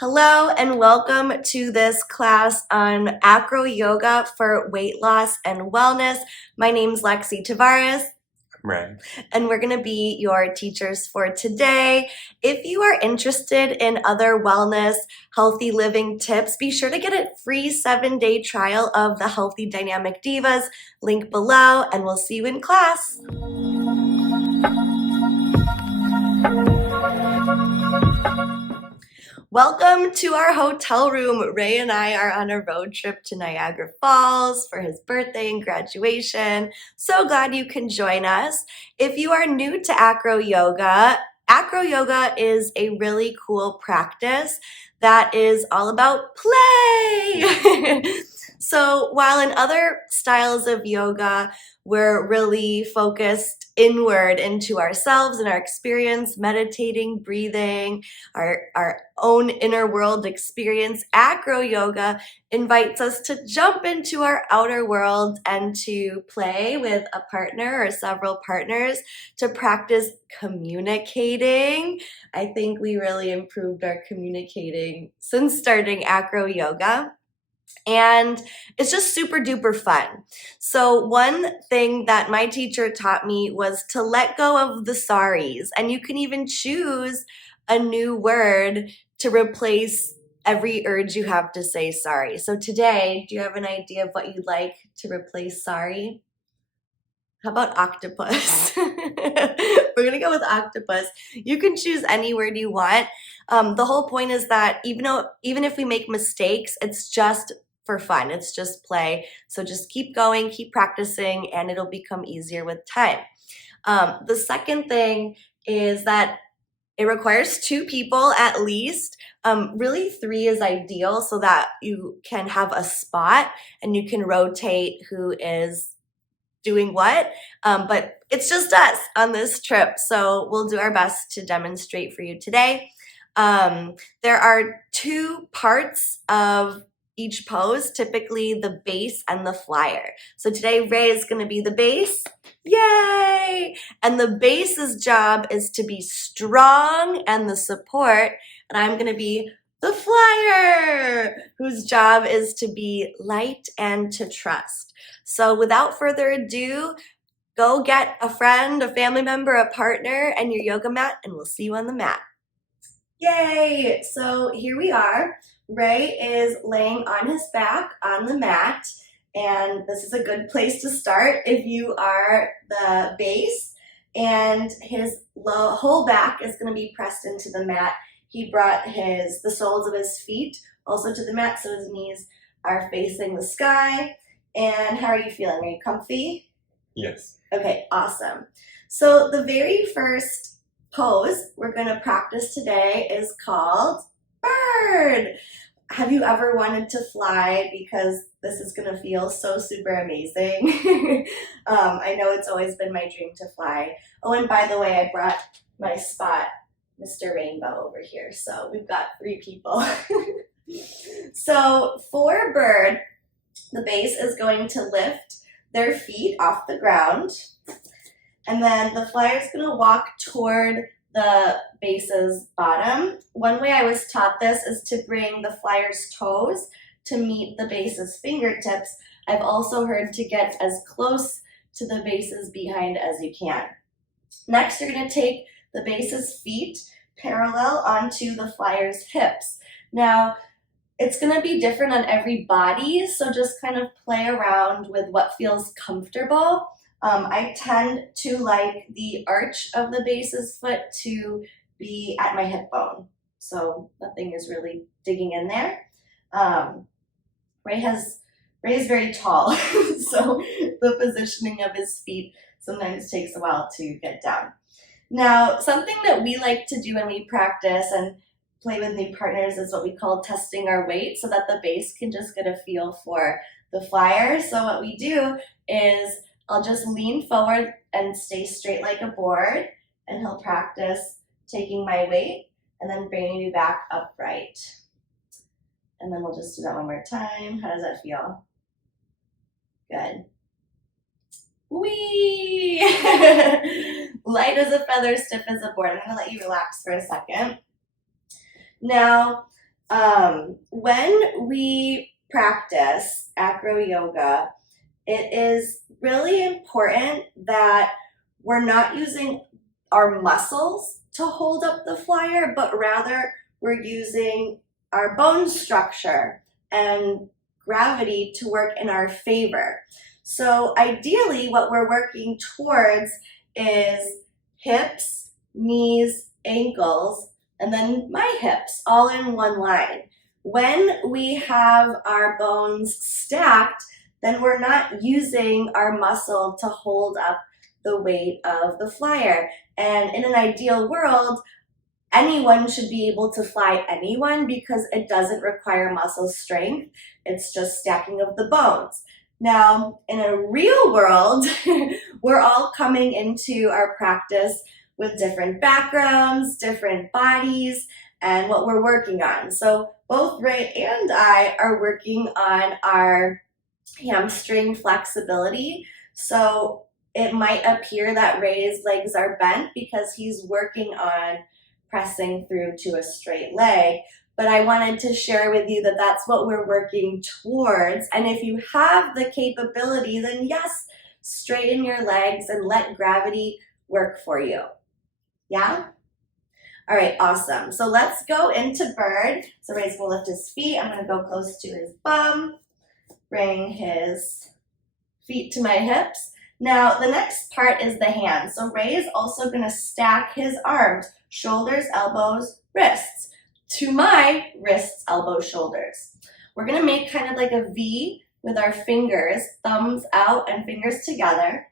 Hello and welcome to this class on Acro Yoga for weight loss and wellness. My name's Lexi Tavares. Right. And we're going to be your teachers for today. If you are interested in other wellness, healthy living tips, be sure to get a free 7-day trial of the Healthy Dynamic Divas, link below, and we'll see you in class. Welcome to our hotel room. Ray and I are on a road trip to Niagara Falls for his birthday and graduation. So glad you can join us. If you are new to Acro Yoga is a really cool practice that is all about play. So while in other styles of yoga, we're really focused inward into ourselves and our experience, meditating, breathing, our own inner world experience, Acro Yoga invites us to jump into our outer world and to play with a partner or several partners to practice communicating. I think we really improved our communicating since starting Acro Yoga. And it's just super duper fun. So one thing that my teacher taught me was to let go of the sorries. And you can even choose a new word to replace every urge you have to say sorry. So today, do you have an idea of what you'd like to replace sorry? How about octopus? We're going to go with octopus. You can choose any word you want. The whole point is that even if we make mistakes, it's just for fun. It's just play. So just keep going, keep practicing, and it'll become easier with time. The second thing is that it requires 2 people at least. Really 3 is ideal so that you can have a spot and you can rotate who is doing what, but it's just us on this trip, so we'll do our best to demonstrate for you today. There are 2 parts of each pose, typically the base and the flyer. So today Ray is going to be the base. Yay! And the base's job is to be strong and the support, and I'm going to be the flyer, whose job is to be light and to trust. So without further ado, go get a friend, a family member, a partner, and your yoga mat, and we'll see you on the mat. Yay! So here we are. Ray is laying on his back on the mat, and this is a good place to start if you are the base, and his whole back is going to be pressed into the mat. He brought the soles of his feet also to the mat, so his knees are facing the sky. And how are you feeling? Are you comfy? Yes. Okay, awesome. So the very first pose we're going to practice today is called bird. Have you ever wanted to fly? Because this is going to feel so super amazing. I know it's always been my dream to fly. Oh, and by the way, I brought my spot, Mr. Rainbow, over here. So we've got 3 people. So for bird, the base is going to lift their feet off the ground, and then the flyer is going to walk toward the base's bottom. One way I was taught this is to bring the flyer's toes to meet the base's fingertips. I've also heard to get as close to the base's behind as you can. Next, you're going to take the base's feet parallel onto the flyer's hips. Now, it's going to be different on every body, so just kind of play around with what feels comfortable. I tend to like the arch of the base's foot to be at my hip bone, so nothing is really digging in there. Ray is very tall, so the positioning of his feet sometimes takes a while to get down. Now, something that we like to do when we practice and play with new partners is what we call testing our weight, so that the base can just get a feel for the flyer. So what we do is I'll just lean forward and stay straight like a board, and he'll practice taking my weight and then bringing me back upright. And then we'll just do that one more time. How does that feel? Good. Whee! Light as a feather, stiff as a board. I'm going to let you relax for a second. Now, When we practice acro yoga, it is really important that we're not using our muscles to hold up the flyer, but rather we're using our bone structure and gravity to work in our favor. So ideally, what we're working towards is hips, knees, ankles, and then my hips all in one line. When we have our bones stacked, then we're not using our muscle to hold up the weight of the flyer. And in an ideal world, anyone should be able to fly anyone because it doesn't require muscle strength. It's just stacking of the bones. Now, in a real world, we're all coming into our practice with different backgrounds, different bodies, and what we're working on. So both Ray and I are working on our hamstring flexibility. So it might appear that Ray's legs are bent because he's working on pressing through to a straight leg. But I wanted to share with you that that's what we're working towards. And if you have the capability, then yes, straighten your legs and let gravity work for you. Yeah? All right, awesome. So let's go into bird. So Ray's gonna lift his feet. I'm gonna go close to his bum, bring his feet to my hips. Now, the next part is the hands. So Ray is also gonna stack his arms, shoulders, elbows, wrists, to my wrists, elbows, shoulders. We're gonna make kind of like a V with our fingers, thumbs out and fingers together.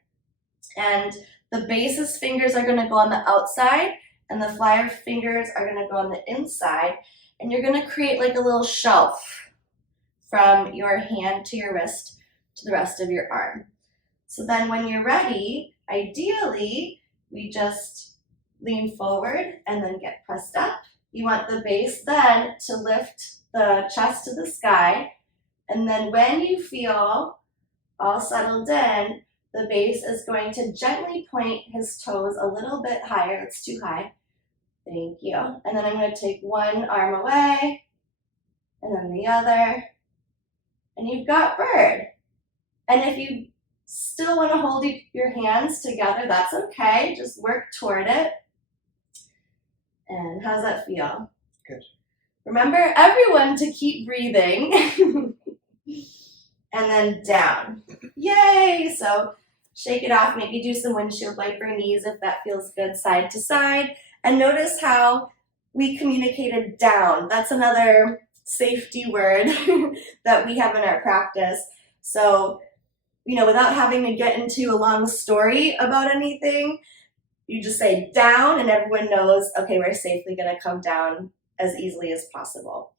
And the base's fingers are gonna go on the outside and the flyer fingers are gonna go on the inside. And you're gonna create like a little shelf from your hand to your wrist to the rest of your arm. So then when you're ready, ideally, we just lean forward and then get pressed up. You want the base then to lift the chest to the sky. And then when you feel all settled in, the base is going to gently point his toes a little bit higher. It's too high. Thank you. And then I'm going to take one arm away and then the other. And you've got bird. And if you still want to hold your hands together, that's okay. Just work toward it. And how's that feel? Good. Remember, everyone, to keep breathing. And then down. Yay! So shake it off. Maybe do some windshield wiper knees if that feels good, side to side. And notice how we communicated down. That's another safety word that we have in our practice. So, without having to get into a long story about anything, you just say down and everyone knows, okay, we're safely gonna come down as easily as possible.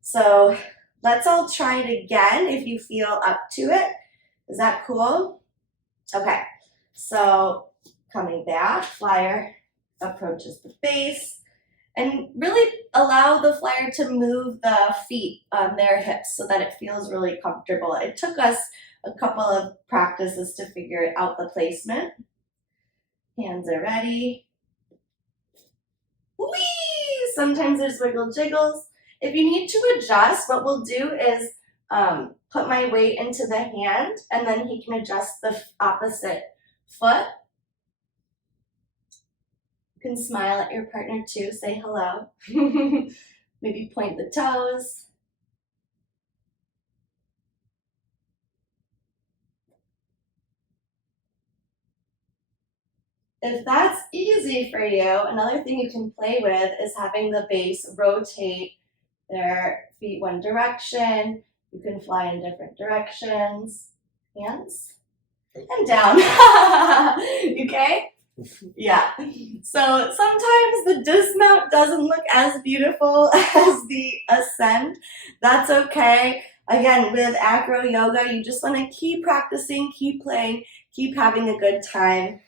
So let's all try it again if you feel up to it. Is that cool? Okay, so coming back, flyer approaches the base, and really allow the flyer to move the feet on their hips so that it feels really comfortable. It took us a couple of practices to figure out the placement. Hands are ready. Whee! Sometimes there's wiggle jiggles. If you need to adjust, what we'll do is put my weight into the hand and then he can adjust the opposite foot. You can smile at your partner too, say hello. Maybe point the toes. If that's easy for you, another thing you can play with is having the base rotate their feet one direction. You can fly in different directions. Hands and down. Okay? Yeah. So sometimes the dismount doesn't look as beautiful as the ascent. That's okay. Again, with acro yoga, you just want to keep practicing, keep playing, keep having a good time.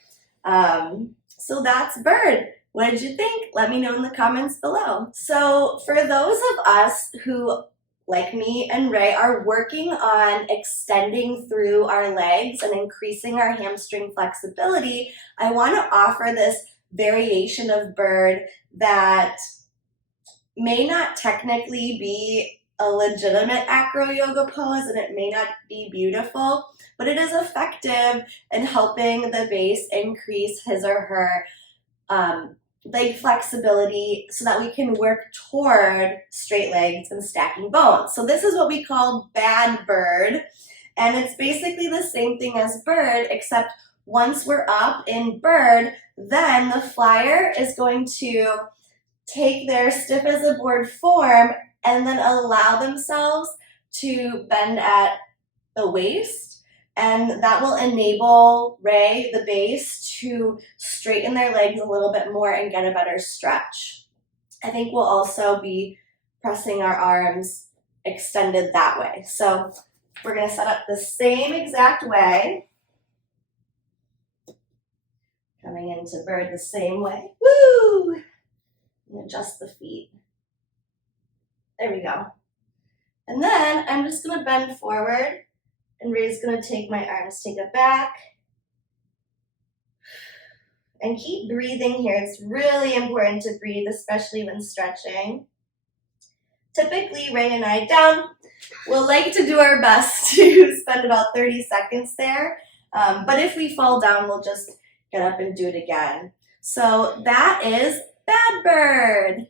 So that's bird. What did you think? Let me know in the comments below. So for those of us who, like me and Ray, are working on extending through our legs and increasing our hamstring flexibility, I want to offer this variation of bird that may not technically be a legitimate acro yoga pose and it may not be beautiful, but it is effective in helping the base increase his or her leg flexibility so that we can work toward straight legs and stacking bones. So this is what we call bad bird, and it's basically the same thing as bird, except once we're up in bird, then the flyer is going to take their stiff as a board form and then allow themselves to bend at the waist, and that will enable Ray, the base, to straighten their legs a little bit more and get a better stretch. I think we'll also be pressing our arms extended that way. So we're going to set up the same exact way. Coming into bird the same way. Woo! And adjust the feet. There we go. And then I'm just going to bend forward, and Ray's going to take my arms, take it back. And keep breathing here. It's really important to breathe, especially when stretching. Typically, Ray and I will like to do our best to spend about 30 seconds there. But if we fall down, we'll just get up and do it again. So that is bad bird.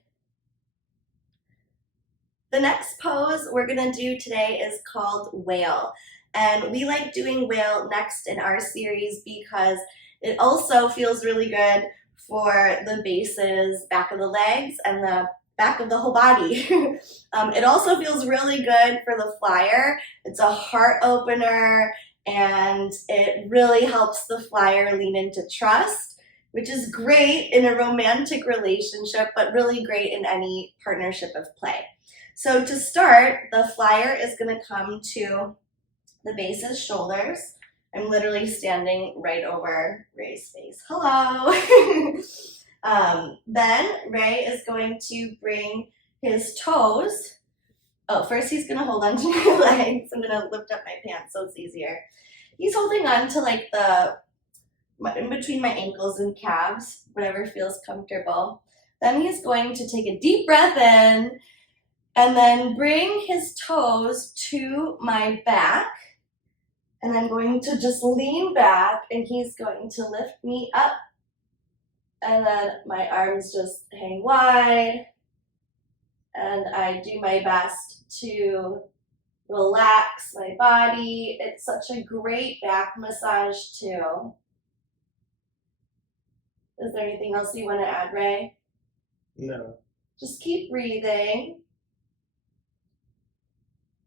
The next pose we're gonna do today is called whale. And we like doing whale next in our series because it also feels really good for the bases, back of the legs, and the back of the whole body. It also feels really good for the flyer. It's a heart opener, and it really helps the flyer lean into trust, which is great in a romantic relationship, but really great in any partnership of play. So to start, the flyer is going to come to the base's shoulders. I'm literally standing right over Ray's face. Hello! Then Ray is going to bring his toes. Oh, first he's going to hold on to my legs. I'm going to lift up my pants so it's easier. He's holding on to like in between my ankles and calves, whatever feels comfortable. Then he's going to take a deep breath in and then bring his toes to my back. And I'm going to just lean back, and he's going to lift me up. And then my arms just hang wide. And I do my best to relax my body. It's such a great back massage too. Is there anything else you want to add, Ray? No. Just keep breathing.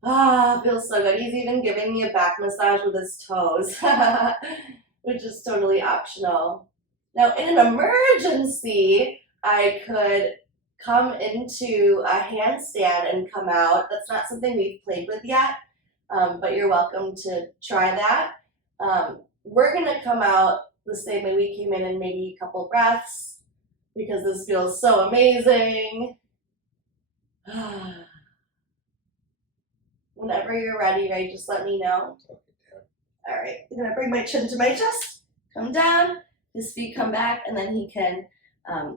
Ah, feels so good. He's even giving me a back massage with his toes, which is totally optional. Now, in an emergency, I could come into a handstand and come out. That's not something we've played with yet, but you're welcome to try that. We're going to come out the same way we came in maybe a couple breaths, because this feels so amazing. Whenever you're ready, Ray, just let me know. All right, I'm gonna bring my chin to my chest, come down, his feet come back, and then he can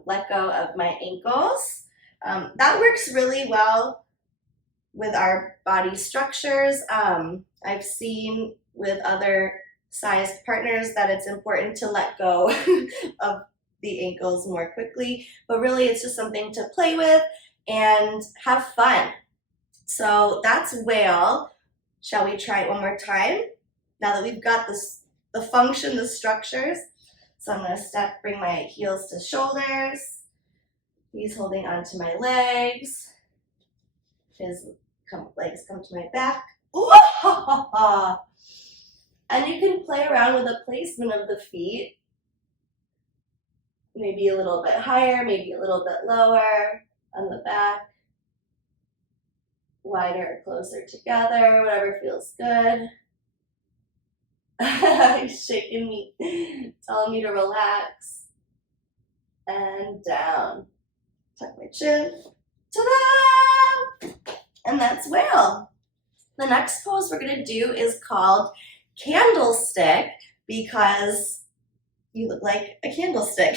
let go of my ankles. That works really well with our body structures. I've seen with other sized partners that it's important to let go of the ankles more quickly, but really it's just something to play with and have fun. So that's whale. Shall we try it one more time? Now that we've got the function, the structures. So I'm going to bring my heels to shoulders. He's holding onto my legs. His legs come to my back. Ooh, and you can play around with the placement of the feet. Maybe a little bit higher, maybe a little bit lower on the back. Wider or closer together, whatever feels good. He's shaking me, telling me to relax. And down. Tuck my chin. Ta-da! And that's whale. The next pose we're going to do is called candlestick, because you look like a candlestick.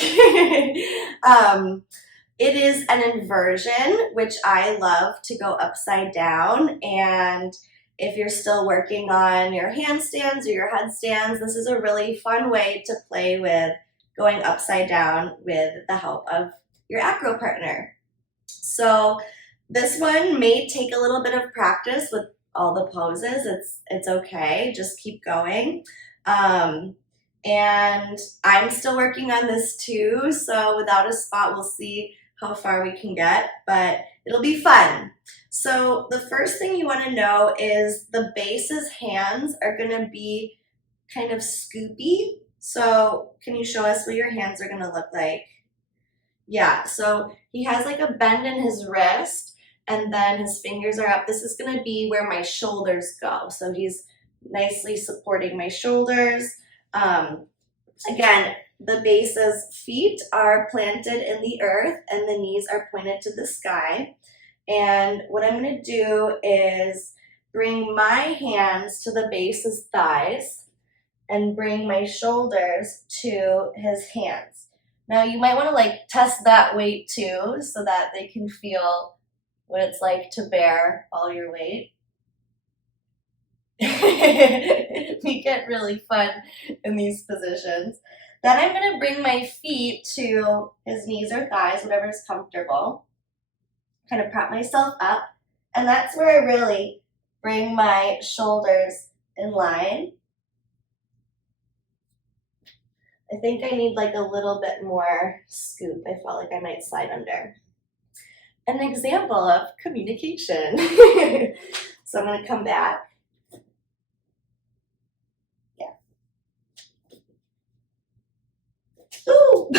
It is an inversion, which I love to go upside down. And if you're still working on your handstands or your headstands, this is a really fun way to play with going upside down with the help of your acro partner. So this one may take a little bit of practice with all the poses. It's okay, just keep going. And I'm still working on this too, so without a spot, we'll see how far we can get, but it'll be fun. So the first thing you want to know is the base's hands are going to be kind of scoopy. So can you show us what your hands are going to look like? Yeah, so he has like a bend in his wrist and then his fingers are up. This is going to be where my shoulders go. So he's nicely supporting my shoulders. Again, the base's feet are planted in the earth and the knees are pointed to the sky. And what I'm going to do is bring my hands to the base's thighs and bring my shoulders to his hands. Now you might want to like test that weight too so that they can feel what it's like to bear all your weight. We get really fun in these positions. Then I'm going to bring my feet to his knees or thighs, whatever is comfortable. Kind of prop myself up. And that's where I really bring my shoulders in line. I think I need like a little bit more scoop. I felt like I might slide under. An example of communication. So I'm going to come back. Ooh,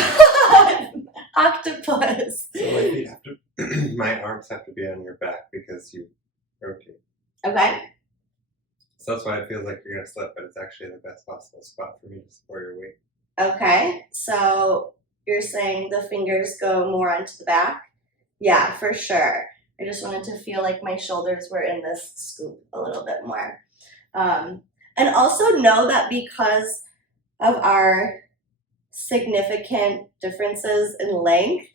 octopus. So my feet have to, my arms have to be on your back because you rotate. Okay. So that's why it feels like you're gonna slip, but it's actually the best possible spot for me to support your weight. Okay, so you're saying the fingers go more onto the back? Yeah, for sure. I just wanted to feel like my shoulders were in this scoop a little bit more. And also know that because of our significant differences in length,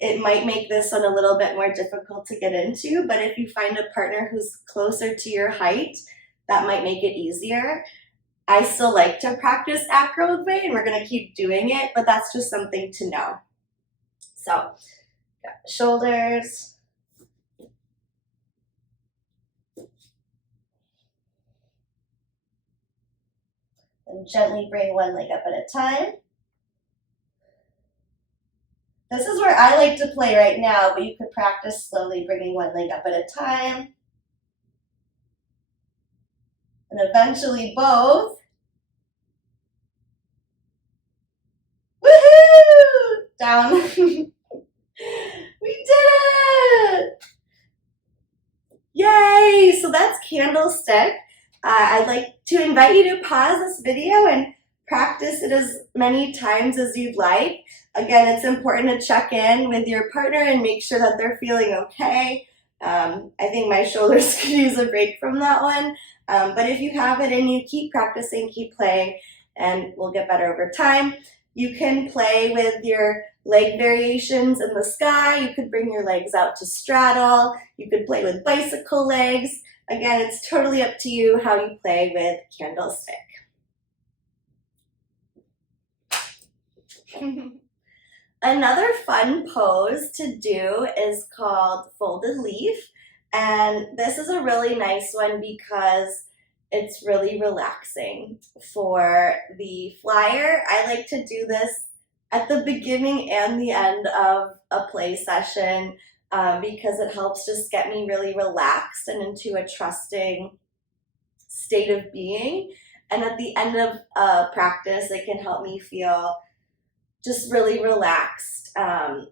it might make this one a little bit more difficult to get into, but if you find a partner who's closer to your height, that might make it easier. I still like to practice acro with Ray, and we're going to keep doing it, but that's just something to know. So, got the shoulders. And gently bring one leg up at a time. This is where I like to play right now, but you could practice slowly bringing one leg up at a time. And eventually both. Woohoo! Down. We did it! Yay! So that's candlestick. I'd like to invite you to pause this video and practice it as many times as you'd like. Again, it's important to check in with your partner and make sure that they're feeling okay. I think my shoulders could use a break from that one. But if you have it and you keep practicing, keep playing, and we'll get better over time. You can play with your leg variations in the sky. You could bring your legs out to straddle. You could play with bicycle legs. Again, it's totally up to you how you play with candlestick. Another fun pose to do is called folded leaf, and this is a really nice one because it's really relaxing. For the flyer, I like to do this at the beginning and the end of a play session because it helps just get me really relaxed and into a trusting state of being. And at the end of practice, it can help me feel just really relaxed.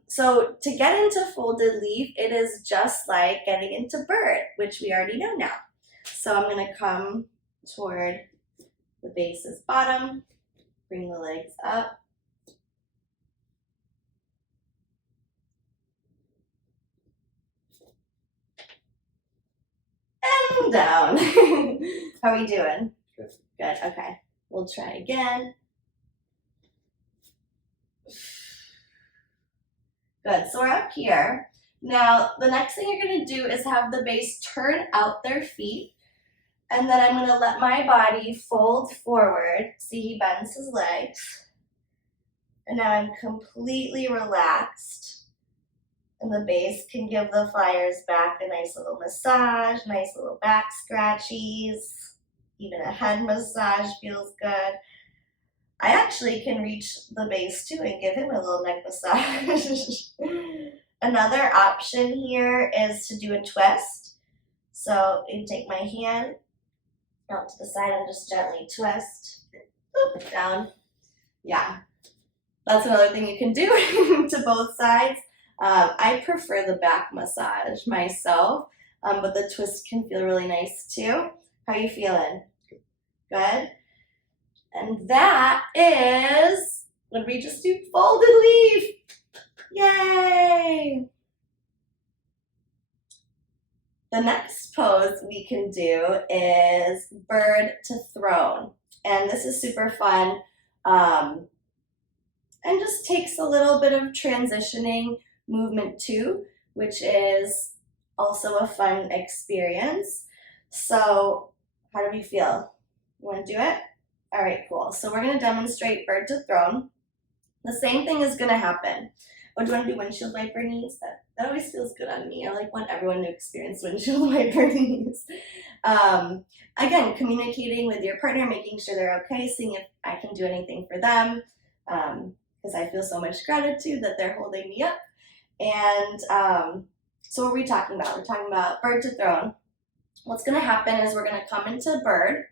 So to get into folded leaf, it is just like getting into bird, which we already know now. So I'm going to come toward the base's bottom, bring the legs up. And down. How are we doing? Good. Good, okay. We'll try again. Good, so we're up here. Now, the next thing you're gonna do is have the base turn out their feet, and then I'm gonna let my body fold forward. See, he bends his legs. And now I'm completely relaxed. And the base can give the flyers back a nice little massage, nice little back scratchies. Even a head massage feels good. I actually can reach the base too and give him a little neck massage. Another option here is to do a twist. So you take my hand out to the side and just gently twist. Oop, down. Yeah, that's another thing you can do to both sides. I prefer the back massage myself, but the twist can feel really nice too. How are you feeling? Good. And that is, what did we just do? Folded leaf. Yay! The next pose we can do is bird to throne. And this is super fun and just takes a little bit of transitioning movement too, which is also a fun experience. So how do we feel? You want to do it? All right, cool. So we're going to demonstrate bird to throne. The same thing is going to happen. Oh, do you want to do windshield wiper knees? That always feels good on me. I want everyone to experience windshield wiper knees. Again, communicating with your partner, making sure they're okay, seeing if I can do anything for them, because I feel so much gratitude that they're holding me up. And so what are we talking about? We're talking about bird to throne. What's going to happen is we're going to come into bird.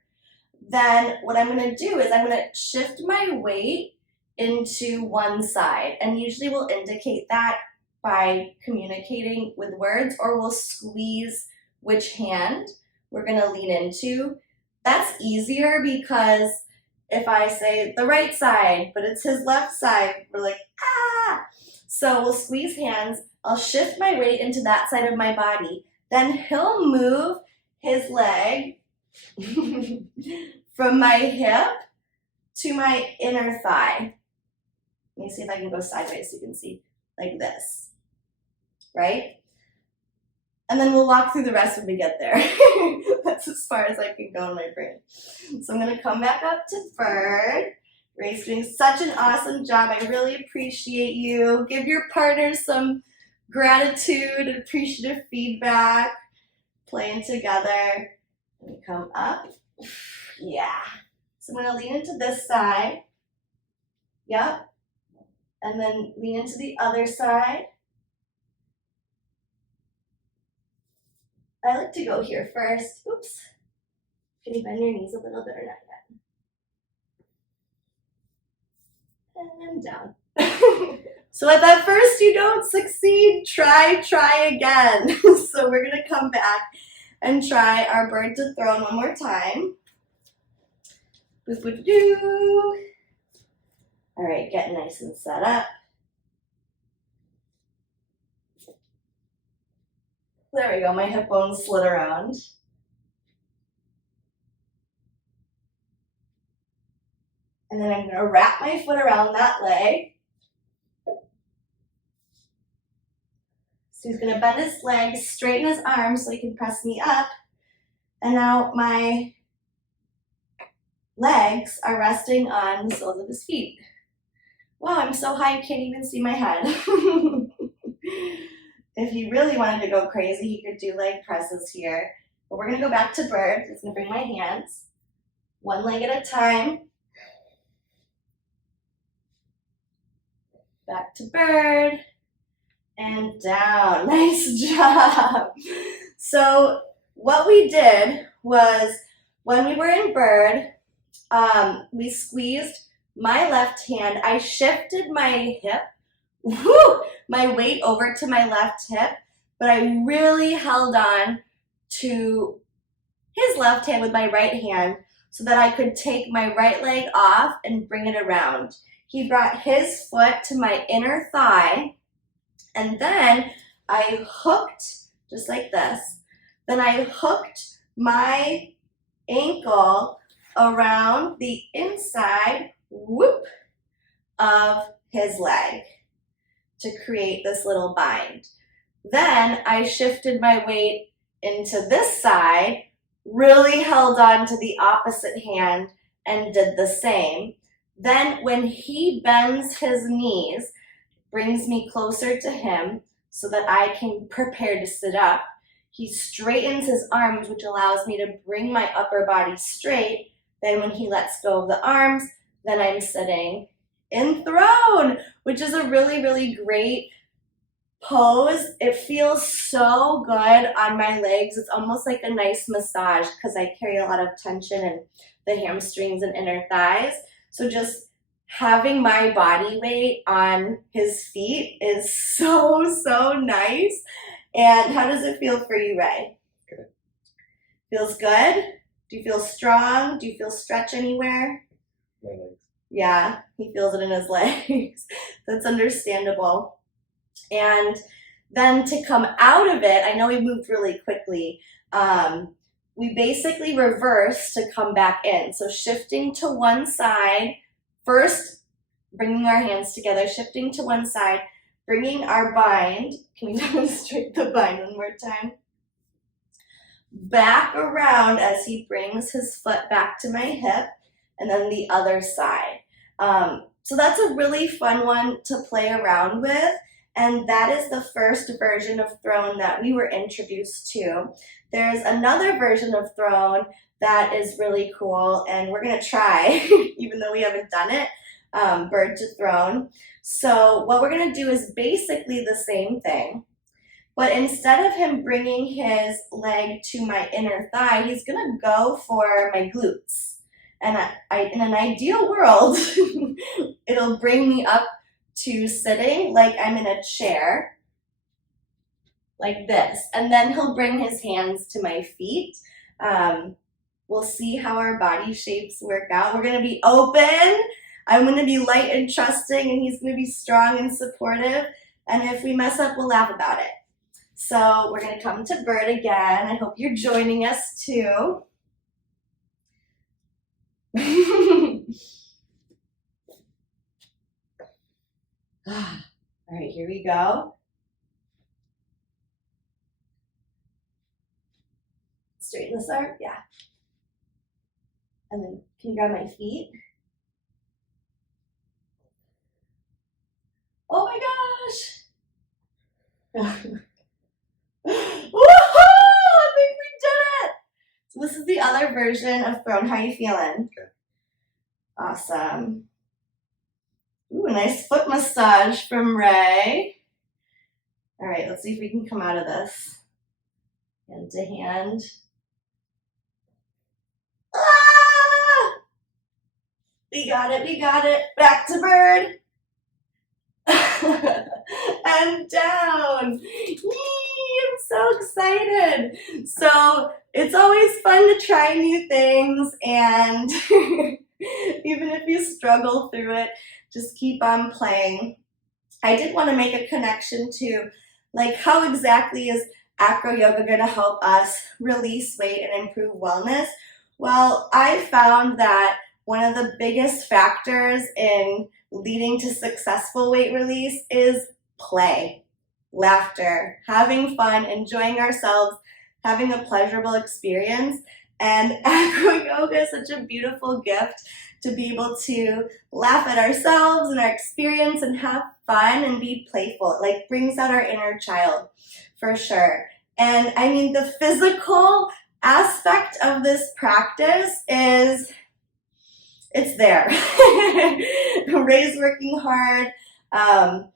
Then what I'm going to do is I'm going to shift my weight into one side, and usually we'll indicate that by communicating with words, or we'll squeeze which hand we're going to lean into. That's easier because if I say the right side, but it's his left side, we're like, ah! So we'll squeeze hands. I'll shift my weight into that side of my body. Then he'll move his leg from my hip to my inner thigh. Let me see if I can go sideways so you can see, like this, right? And then we'll walk through the rest when we get there. That's as far as I can go in my brain. So I'm gonna come back up to bird. Ray's doing such an awesome job. I really appreciate you. Give your partner some gratitude and appreciative feedback. Playing together. And come up. Yeah. So I'm gonna lean into this side. Yep. And then lean into the other side. I like to go here first. Oops. Can you bend your knees a little bit or not yet? And down. So if at first you don't succeed, try again. So we're gonna come back and try our bird to throne one more time. Boop-boop-doo. All right, get nice and set up. There we go, my hip bones slid around. And then I'm gonna wrap my foot around that leg. So he's gonna bend his leg, straighten his arms so he can press me up. And now my legs are resting on the soles of his feet. Wow, I'm so high you can't even see my head. If he really wanted to go crazy, he could do leg presses here. But we're gonna go back to bird. Just gonna bring my hands, one leg at a time. Back to bird, and down. Nice job. So what we did was, when we were in bird, we squeezed my left hand. I shifted my hip, my weight over to my left hip, but I really held on to his left hand with my right hand so that I could take my right leg off and bring it around. He brought his foot to my inner thigh, and then I hooked, just like this, then I hooked my ankle around the inside, of his leg to create this little bind. Then I shifted my weight into this side, really held on to the opposite hand and did the same. Then when he bends his knees, brings me closer to him so that I can prepare to sit up, he straightens his arms, which allows me to bring my upper body straight. Then when he lets go of the arms, then I'm sitting in throne, which is a really, really great pose. It feels so good on my legs. It's almost like a nice massage because I carry a lot of tension in the hamstrings and inner thighs. So just having my body weight on his feet is so, so nice. And how does it feel for you, Ray? Good. Feels good? Do you feel strong? Do you feel stretch anywhere? My legs. Yeah, he feels it in his legs. That's understandable. And then to come out of it, I know we moved really quickly. We basically reverse to come back in. So shifting to one side, first bringing our hands together, shifting to one side, bringing our bind. Can we demonstrate the bind one more time? Back around as he brings his foot back to my hip, and then the other side. So that's a really fun one to play around with. And that is the first version of throne that we were introduced to. There's another version of throne that is really cool, and we're gonna try, even though we haven't done it, bird to throne. So what we're gonna do is basically the same thing, but instead of him bringing his leg to my inner thigh, he's gonna go for my glutes. And in an ideal world, it'll bring me up to sitting like I'm in a chair, like this. And then he'll bring his hands to my feet. We'll see how our body shapes work out. We're gonna be open. I'm gonna be light and trusting, and he's gonna be strong and supportive. And if we mess up, we'll laugh about it. So we're gonna come to bird again. I hope you're joining us too. All right, here we go. Straighten this arm, yeah. And then can you grab my feet? Oh my gosh! Woohoo! I think we did it! So this is the other version of throne. How you feeling? Okay. Awesome. Ooh, a nice foot massage from Ray. All right, let's see if we can come out of this. Hand to hand. Ah! We got it, we got it. Back to bird. And down. Yee, I'm so excited. So it's always fun to try new things, and even if you struggle through it, just keep on playing. I did want to make a connection to, like, how exactly is acro yoga going to help us release weight and improve wellness? Well, I found that one of the biggest factors in leading to successful weight release is play, laughter, having fun, enjoying ourselves, having a pleasurable experience. And acro yoga is such a beautiful gift to be able to laugh at ourselves and our experience and have fun and be playful. It like brings out our inner child for sure. And I mean, the physical aspect of this practice is, it's there. Ray's working hard. I'm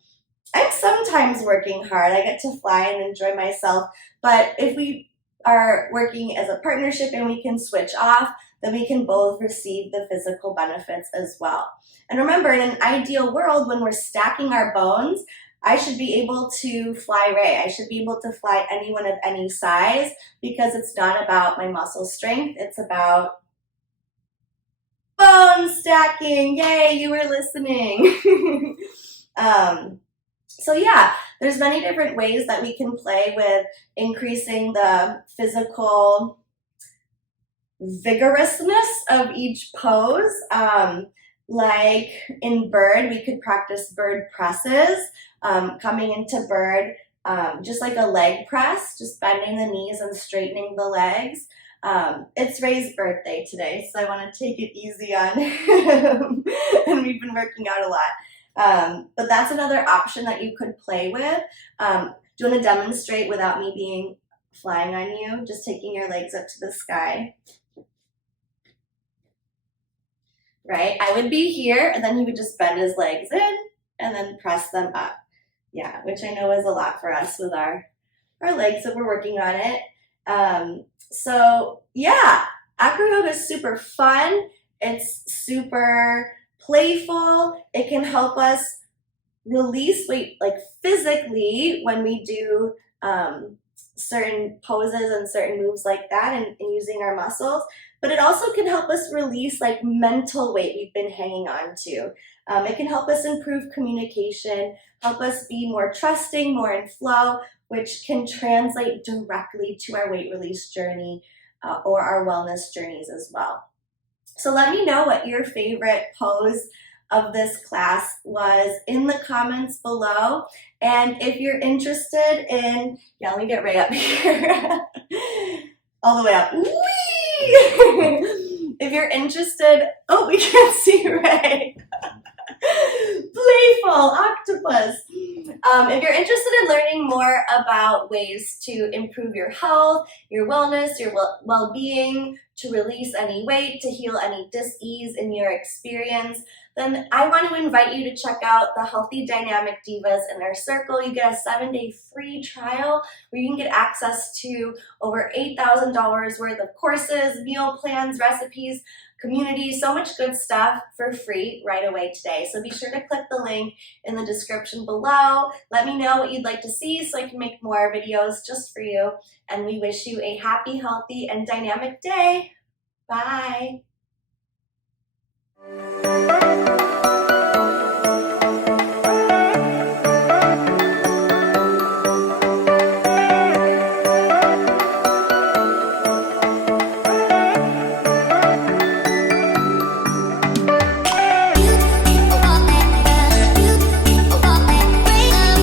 sometimes working hard. I get to fly and enjoy myself. But if we are working as a partnership and we can switch off, then we can both receive the physical benefits as well. And remember, in an ideal world, when we're stacking our bones, I should be able to fly Ray. I should be able to fly anyone of any size, because it's not about my muscle strength. It's about bone stacking. Yay, you were listening. So yeah, there's many different ways that we can play with increasing the physical vigorousness of each pose. like in bird, we could practice bird presses, coming into bird, just like a leg press, just bending the knees and straightening the legs. It's Ray's birthday today, so I want to take it easy on him, and we've been working out a lot. But that's another option that you could play with. Do you want to demonstrate without me being flying on you? Just taking your legs up to the sky. Right? I would be here, and then he would just bend his legs in and then press them up. Yeah, which I know is a lot for us with our legs, that we're working on it. So yeah, acro yoga is super fun. It's super playful. It can help us release weight, like physically, when we do certain poses and certain moves like that, and using our muscles. But it also can help us release like mental weight we've been hanging on to. It can help us improve communication, help us be more trusting, more in flow, which can translate directly to our weight release journey or our wellness journeys as well. So let me know what your favorite pose of this class was in the comments below. And if you're interested in, yeah, let me get Ray up here. All the way up. Whee! If you're interested, oh, we can't see Ray. Playful octopus. If you're interested in learning more about ways to improve your health, your wellness, your well-being, to release any weight, to heal any dis-ease in your experience, then I want to invite you to check out the Healthy Dynamic Divas Inner Circle. You get a 7-day free trial where you can get access to over $8,000 worth of courses, meal plans, recipes, community, so much good stuff for free right away today. So be sure to click the link in the description below. Let me know what you'd like to see so I can make more videos just for you. And we wish you a happy, healthy, and dynamic day. Bye.